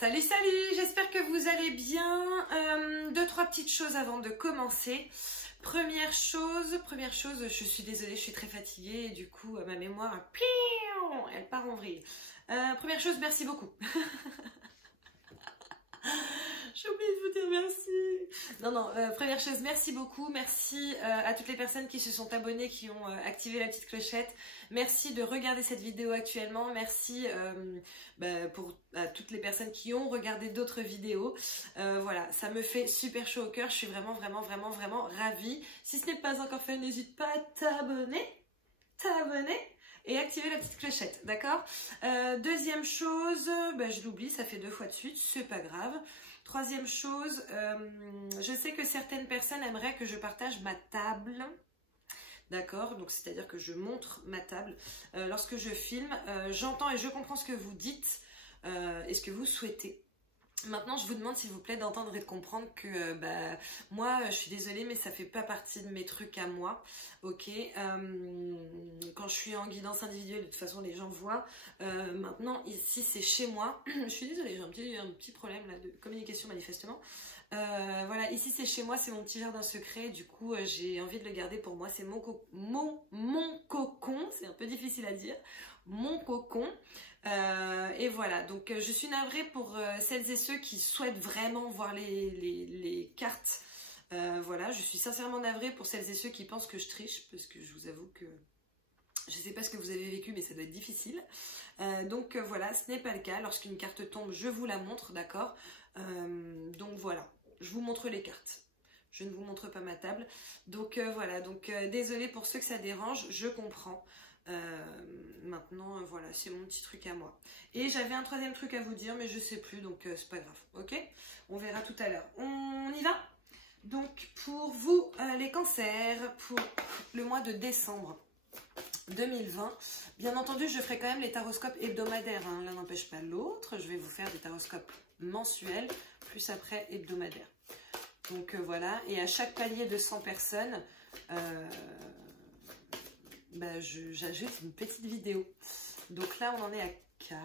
Salut, salut, j'espère que vous allez bien. Deux, trois petites choses avant de commencer. Première chose, je suis désolée, je suis très fatiguée et du coup ma mémoire, elle part en vrille. Première chose, merci beaucoup. J'ai oublié de vous dire merci. Non, première chose, merci beaucoup. Merci à toutes les personnes qui se sont abonnées, qui ont activé la petite clochette. Merci de regarder cette vidéo actuellement. Merci à toutes les personnes qui ont regardé d'autres vidéos. Voilà, ça me fait super chaud au cœur. Je suis vraiment ravie. Si ce n'est pas encore fait, n'hésite pas à t'abonner et activer la petite clochette, d'accord? Deuxième chose, je l'oublie, ça fait 2 fois de suite, c'est pas grave. Troisième chose, je sais que certaines personnes aimeraient que je partage ma table, d'accord? Donc c'est-à-dire que je montre ma table lorsque je filme. J'entends et je comprends ce que vous dites et ce que vous souhaitez. Maintenant, je vous demande s'il vous plaît d'entendre et de comprendre que moi, je suis désolée, mais ça fait pas partie de mes trucs à moi, ok? Quand je suis en guidance individuelle, de toute façon, les gens voient. Maintenant, ici, c'est chez moi. Je suis désolée, j'ai un petit problème là, de communication manifestement. Voilà, ici, c'est chez moi, c'est mon petit jardin secret. Du coup, j'ai envie de le garder pour moi. C'est mon cocon, c'est un peu difficile à dire. Mon cocon. Et voilà, donc je suis navrée pour celles et ceux qui souhaitent vraiment voir les cartes. Voilà, je suis sincèrement navrée pour celles et ceux qui pensent que je triche, parce que je vous avoue que je ne sais pas ce que vous avez vécu, mais ça doit être difficile. Donc voilà, ce n'est pas le cas. Lorsqu'une carte tombe, je vous la montre, d'accord? Donc voilà, je vous montre les cartes. Je ne vous montre pas ma table. Donc voilà, donc désolée pour ceux que ça dérange, je comprends. Maintenant voilà, c'est mon petit truc à moi. Et j'avais un troisième truc à vous dire, mais je sais plus, donc c'est pas grave, ok? On verra tout à l'heure. On y va? Donc pour vous les cancers, pour le mois de décembre 2020, bien entendu je ferai quand même les taroscopes hebdomadaires, hein. L'un n'empêche pas l'autre. Je vais vous faire des taroscopes mensuels, plus après hebdomadaires. Donc voilà, et à chaque palier de 100 personnes, j'ajoute une petite vidéo. Donc là, on en est à 4.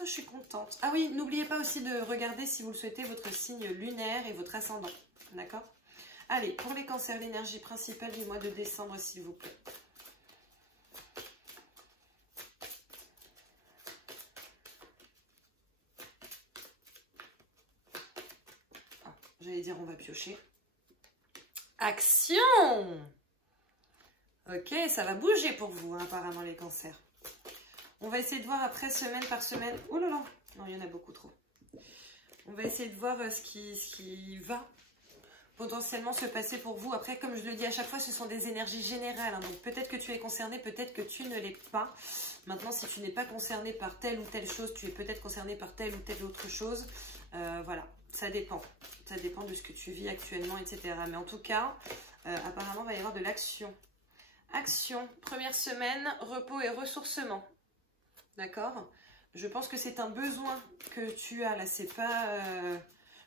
Je suis contente. Ah oui, n'oubliez pas aussi de regarder, si vous le souhaitez, votre signe lunaire et votre ascendant. D'accord? Allez, pour les cancers, l'énergie principale du mois de décembre, s'il vous plaît. Ah, j'allais dire, on va piocher. Action! Ok, ça va bouger pour vous, hein, apparemment, les cancers. On va essayer de voir après, semaine par semaine. Oh là là, non, il y en a beaucoup trop. On va essayer de voir ce qui va potentiellement se passer pour vous. Après, comme je le dis à chaque fois, ce sont des énergies générales, hein, donc peut-être que tu es concerné, peut-être que tu ne l'es pas. Maintenant, si tu n'es pas concerné par telle ou telle chose, tu es peut-être concerné par telle ou telle autre chose. Voilà, ça dépend. Ça dépend de ce que tu vis actuellement, etc. Mais en tout cas, apparemment, il va y avoir de l'action. Action, première semaine, repos et ressourcement. D'accord? Je pense que c'est un besoin que tu as là. C'est pas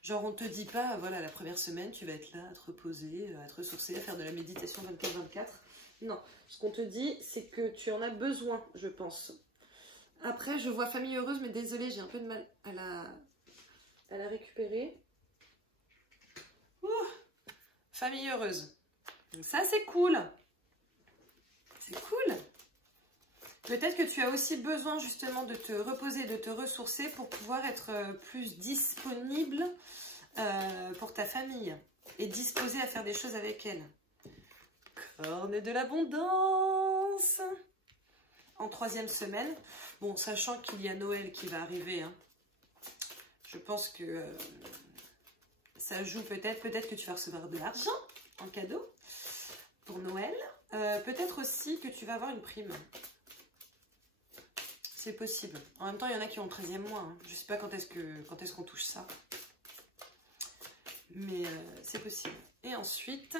genre on te dit pas voilà, la première semaine tu vas être là à te reposer, à te ressourcer, à faire de la méditation 24/24. Non, ce qu'on te dit c'est que tu en as besoin, je pense. Après je vois famille heureuse, mais désolée, j'ai un peu de mal à la récupérer. Ouh, famille heureuse. Donc ça c'est cool. C'est cool. Peut-être que tu as aussi besoin justement de te reposer, de te ressourcer pour pouvoir être plus disponible pour ta famille et disposée à faire des choses avec elle. Corne de l'abondance en 3e semaine. Bon, sachant qu'il y a Noël qui va arriver, hein, je pense que ça joue peut-être. Peut-être que tu vas recevoir de l'argent en cadeau pour Noël. Peut-être aussi que tu vas avoir une prime. C'est possible. En même temps, il y en a qui ont le 13e mois. Hein. Je ne sais pas quand est-ce qu'on touche ça. Mais c'est possible. Et ensuite,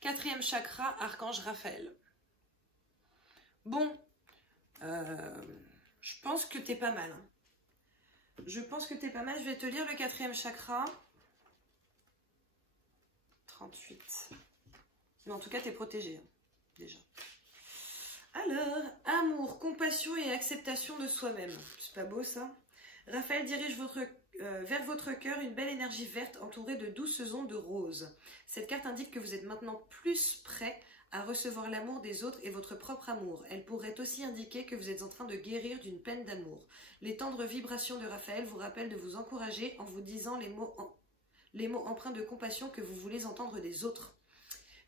4e chakra, archange Raphaël. Bon, je pense que tu es pas mal. Hein. Je pense que tu es pas mal. Je vais te lire le 4e chakra. 38. Mais en tout cas, tu es protégé. Hein, déjà. Alors, amour, compassion et acceptation de soi-même. C'est pas beau ça? Raphaël dirige vers votre cœur une belle énergie verte entourée de douces ondes roses. Cette carte indique que vous êtes maintenant plus prêt à recevoir l'amour des autres et votre propre amour. Elle pourrait aussi indiquer que vous êtes en train de guérir d'une peine d'amour. Les tendres vibrations de Raphaël vous rappellent de vous encourager en vous disant les mots empreints de compassion que vous voulez entendre des autres.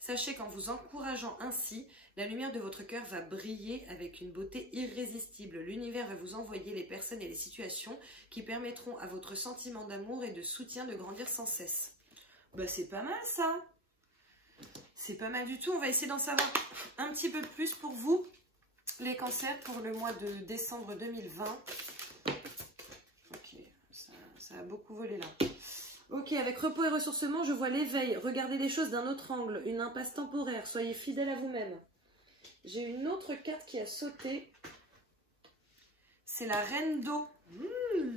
Sachez qu'en vous encourageant ainsi, la lumière de votre cœur va briller avec une beauté irrésistible. L'univers va vous envoyer les personnes et les situations qui permettront à votre sentiment d'amour et de soutien de grandir sans cesse. Bah c'est pas mal ça. C'est pas mal du tout. On va essayer d'en savoir un petit peu plus pour vous, les cancers, pour le mois de décembre 2020. Ok, ça a beaucoup volé là. Ok, avec repos et ressourcement, je vois l'éveil. Regardez les choses d'un autre angle, une impasse temporaire. Soyez fidèle à vous-même. J'ai une autre carte qui a sauté. C'est la reine d'eau.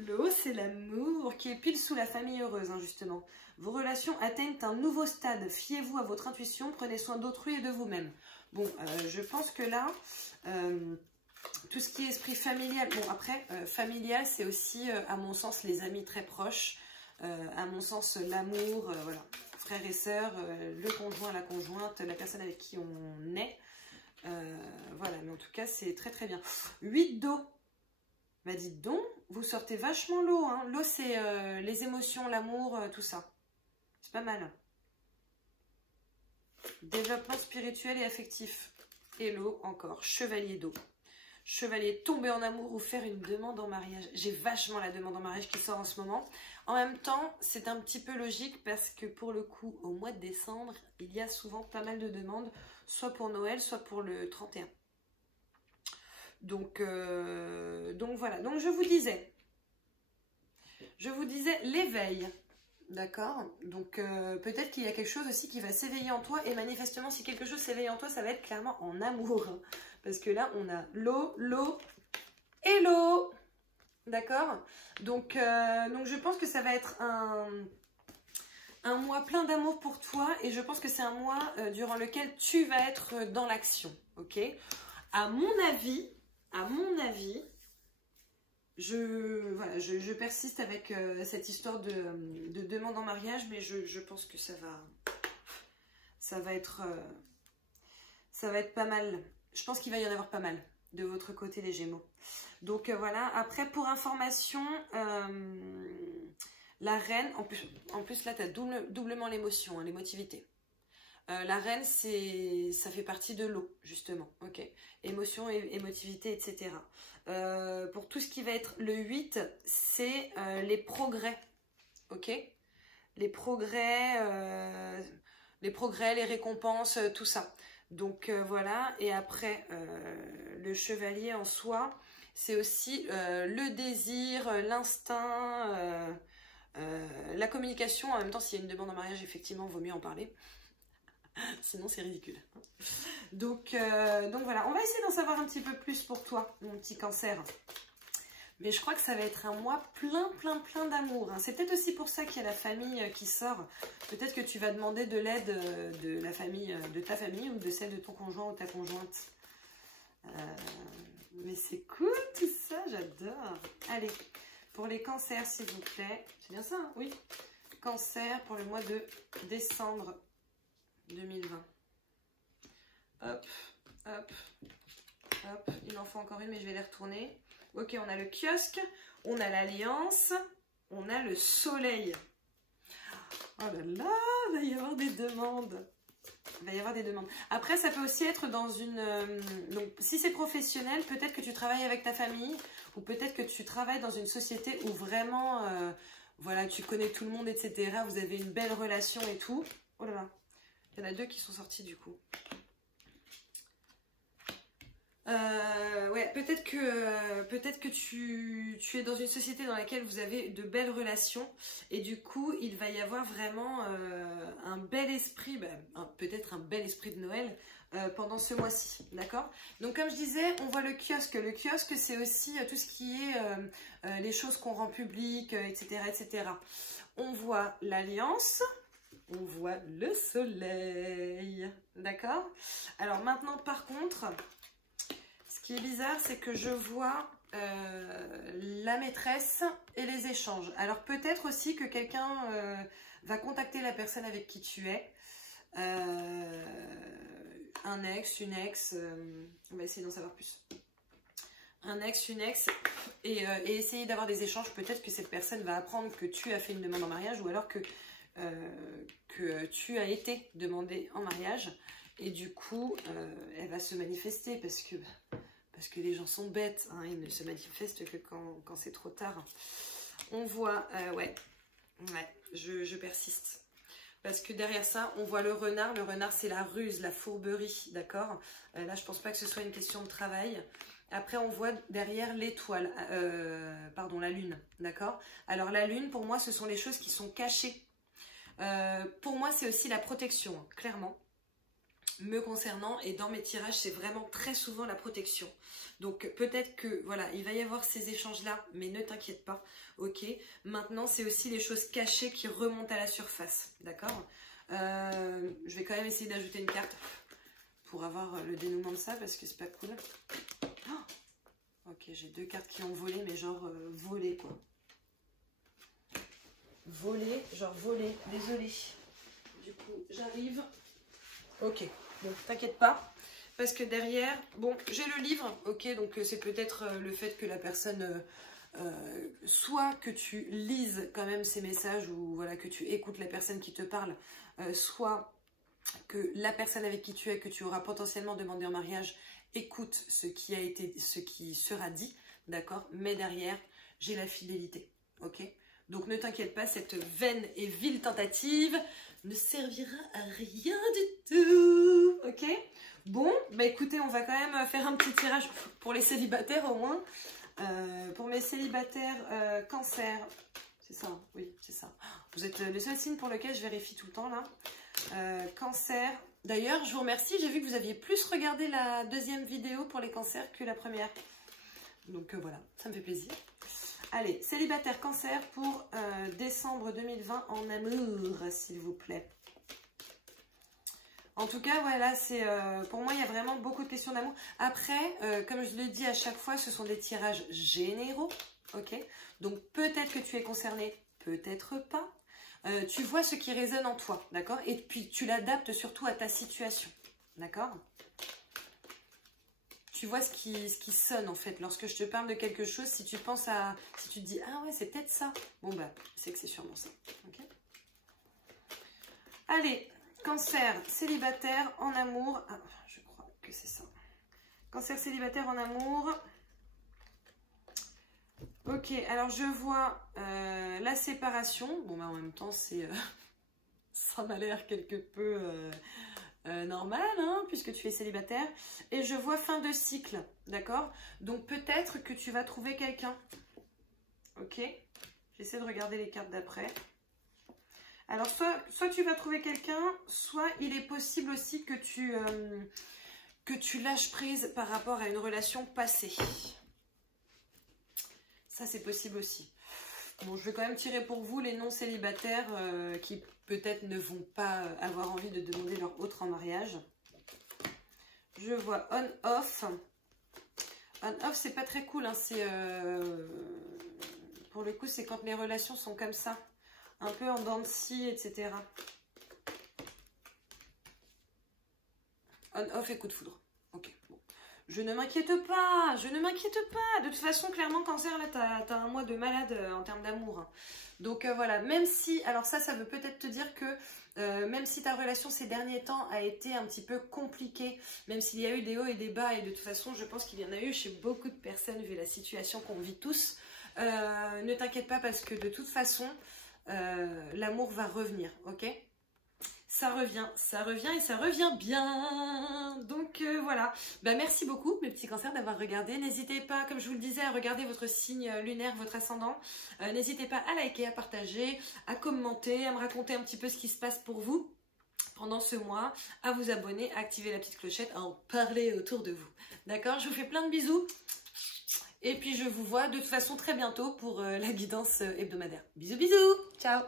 L'eau, c'est l'amour, qui est pile sous la famille heureuse, hein, justement. Vos relations atteignent un nouveau stade. Fiez-vous à votre intuition, prenez soin d'autrui et de vous-même. Bon, je pense que là, tout ce qui est esprit familial, bon après, familial, c'est aussi, à mon sens, les amis très proches, à mon sens, l'amour, voilà, frères et sœurs, le conjoint, la conjointe, la personne avec qui on est. Voilà, mais en tout cas, c'est très très bien. 8 d'eau. Bah dites donc, vous sortez vachement l'eau, hein. L'eau, c'est les émotions, l'amour, tout ça. C'est pas mal. Développement spirituel et affectif. Et l'eau encore. Chevalier d'eau. Chevalier, tomber en amour ou faire une demande en mariage. J'ai vachement la demande en mariage qui sort en ce moment. En même temps, c'est un petit peu logique parce que pour le coup, au mois de décembre, il y a souvent pas mal de demandes, soit pour Noël, soit pour le 31. Donc voilà, donc je vous disais l'éveil, d'accord? Donc peut-être qu'il y a quelque chose aussi qui va s'éveiller en toi, et manifestement si quelque chose s'éveille en toi, ça va être clairement en amour, hein, parce que là on a l'eau et l'eau, d'accord? Donc je pense que ça va être un mois plein d'amour pour toi, et je pense que c'est un mois durant lequel tu vas être dans l'action, ok? À mon avis, je persiste avec cette histoire de demande en mariage, mais je pense que ça va être pas mal. Je pense qu'il va y en avoir pas mal de votre côté, les Gémeaux. Donc voilà, après pour information, la reine, en plus là tu as doublement l'émotion, hein, l'émotivité. La reine, ça fait partie de l'eau, justement, ok. Émotion, émotivité, etc. Pour tout ce qui va être le 8, c'est les progrès, ok. Les progrès, les récompenses, tout ça. Donc voilà, et après, le chevalier en soi, c'est aussi le désir, l'instinct, la communication. En même temps, s'il y a une demande en mariage, effectivement, il vaut mieux en parler. Sinon c'est ridicule. Donc voilà, on va essayer d'en savoir un petit peu plus pour toi, mon petit cancer. Mais je crois que ça va être un mois plein d'amour, hein. C'est peut-être aussi pour ça qu'il y a la famille qui sort. Peut-être que tu vas demander de l'aide de la famille, de ta famille, ou de celle de ton conjoint ou ta conjointe. Mais c'est cool tout ça, j'adore. Allez, pour les cancers s'il vous plaît. C'est bien ça, hein? Oui. Cancer pour le mois de décembre 2020. Hop, hop, hop. Il en faut encore une, mais je vais les retourner. Ok, on a le kiosque, on a l'alliance, on a le soleil. Oh là là, il va y avoir des demandes. Il va y avoir des demandes. Après, ça peut aussi être dans une... donc, si c'est professionnel, peut-être que tu travailles avec ta famille, ou peut-être que tu travailles dans une société où vraiment, voilà, tu connais tout le monde, etc. Vous avez une belle relation et tout. Oh là là. Il y en a deux qui sont sortis du coup. Ouais, peut-être que tu es dans une société dans laquelle vous avez de belles relations, et du coup il va y avoir vraiment un bel esprit, peut-être un bel esprit de Noël pendant ce mois-ci, d'accord? Donc comme je disais, on voit le kiosque. Le kiosque, c'est aussi tout ce qui est les choses qu'on rend publiques, etc., etc. On voit l'alliance. On voit le soleil, d'accord? Alors maintenant, par contre, ce qui est bizarre, c'est que je vois la maîtresse et les échanges. Alors peut-être aussi que quelqu'un va contacter la personne avec qui tu es. Un ex, une ex, on va essayer d'en savoir plus. Un ex, une ex, et essayer d'avoir des échanges. Peut-être que cette personne va apprendre que tu as fait une demande en mariage, ou alors que tu as été demandé en mariage, et du coup, elle va se manifester, parce que les gens sont bêtes, hein, ils ne se manifestent que quand c'est trop tard. On voit, ouais, je persiste. Parce que derrière ça, on voit le renard. Le renard, c'est la ruse, la fourberie, d'accord? Là, je pense pas que ce soit une question de travail. Après, on voit derrière l'étoile, pardon, la lune, d'accord? Alors, la lune, pour moi, ce sont les choses qui sont cachées. Pour moi, c'est aussi la protection, hein, clairement. Me concernant, et dans mes tirages, c'est vraiment très souvent la protection. Donc peut-être que voilà, il va y avoir ces échanges là, mais ne t'inquiète pas, ok? Maintenant, c'est aussi les choses cachées qui remontent à la surface, d'accord? Je vais quand même essayer d'ajouter une carte pour avoir le dénouement de ça, parce que c'est pas cool. Oh, ok, j'ai 2 cartes qui ont volé, mais genre volé quoi. Volé, genre volé, désolé. Du coup, j'arrive. Ok, donc t'inquiète pas, parce que derrière, bon, j'ai le livre, ok, donc c'est peut-être le fait que la personne, soit que tu lises quand même ces messages, ou voilà, que tu écoutes la personne qui te parle, soit que la personne avec qui tu es, que tu auras potentiellement demandé en mariage, écoute ce qui sera dit, d'accord, mais derrière, j'ai la fidélité, ok? Donc ne t'inquiète pas, cette vaine et vile tentative ne servira à rien du tout, ok? Bon, bah écoutez, on va quand même faire un petit tirage pour les célibataires au moins. Pour mes célibataires cancer, c'est ça, oui, c'est ça. Vous êtes le seul signe pour lequel je vérifie tout le temps là. Cancer, d'ailleurs, je vous remercie, j'ai vu que vous aviez plus regardé la deuxième vidéo pour les cancers que la première. Donc voilà, ça me fait plaisir. Allez, célibataire cancer pour décembre 2020 en amour, s'il vous plaît. En tout cas, voilà, c'est pour moi, il y a vraiment beaucoup de questions d'amour. Après, comme je le dis à chaque fois, ce sont des tirages généraux, ok? Donc peut-être que tu es concerné, peut-être pas. Tu vois ce qui résonne en toi, d'accord? Et puis tu l'adaptes surtout à ta situation, d'accord? Tu vois ce qui sonne en fait. Lorsque je te parle de quelque chose, si tu penses à... Si tu te dis, ah ouais, c'est peut-être ça. Bon bah, c'est que c'est sûrement ça. Okay, allez, cancer, célibataire, en amour. Ah, je crois que c'est ça. Cancer, célibataire, en amour. Ok, alors je vois la séparation. Bon bah en même temps, c'est... ça m'a l'air quelque peu... normal, hein, puisque tu es célibataire. Et je vois fin de cycle, d'accord? Donc peut-être que tu vas trouver quelqu'un. Ok? J'essaie de regarder les cartes d'après. Alors soit tu vas trouver quelqu'un, soit il est possible aussi que tu lâches prise par rapport à une relation passée. Ça c'est possible aussi. Bon, je vais quand même tirer pour vous les non-célibataires qui peut-être ne vont pas avoir envie de demander leur autre en mariage. Je vois on-off. On-off, c'est pas très cool. Hein, pour le coup, c'est quand les relations sont comme ça. Un peu en dents de scie, etc. On-off et coup de foudre. Ok, bon. Je ne m'inquiète pas, je ne m'inquiète pas. De toute façon, clairement, cancer, là, t'as un mois de malade en termes d'amour. Hein. Donc voilà, même si, alors ça veut peut-être te dire que même si ta relation ces derniers temps a été un petit peu compliquée, même s'il y a eu des hauts et des bas, et de toute façon, je pense qu'il y en a eu chez beaucoup de personnes, vu la situation qu'on vit tous, ne t'inquiète pas parce que de toute façon, l'amour va revenir, ok ? Ça revient et ça revient bien. Donc voilà. Bah, merci beaucoup mes petits cancers d'avoir regardé. N'hésitez pas, comme je vous le disais, à regarder votre signe lunaire, votre ascendant. N'hésitez pas à liker, à partager, à commenter, à me raconter un petit peu ce qui se passe pour vous pendant ce mois, à vous abonner, à activer la petite clochette, à en parler autour de vous. D'accord? Je vous fais plein de bisous. Et puis je vous vois de toute façon très bientôt pour la guidance hebdomadaire. Bisous bisous. Ciao.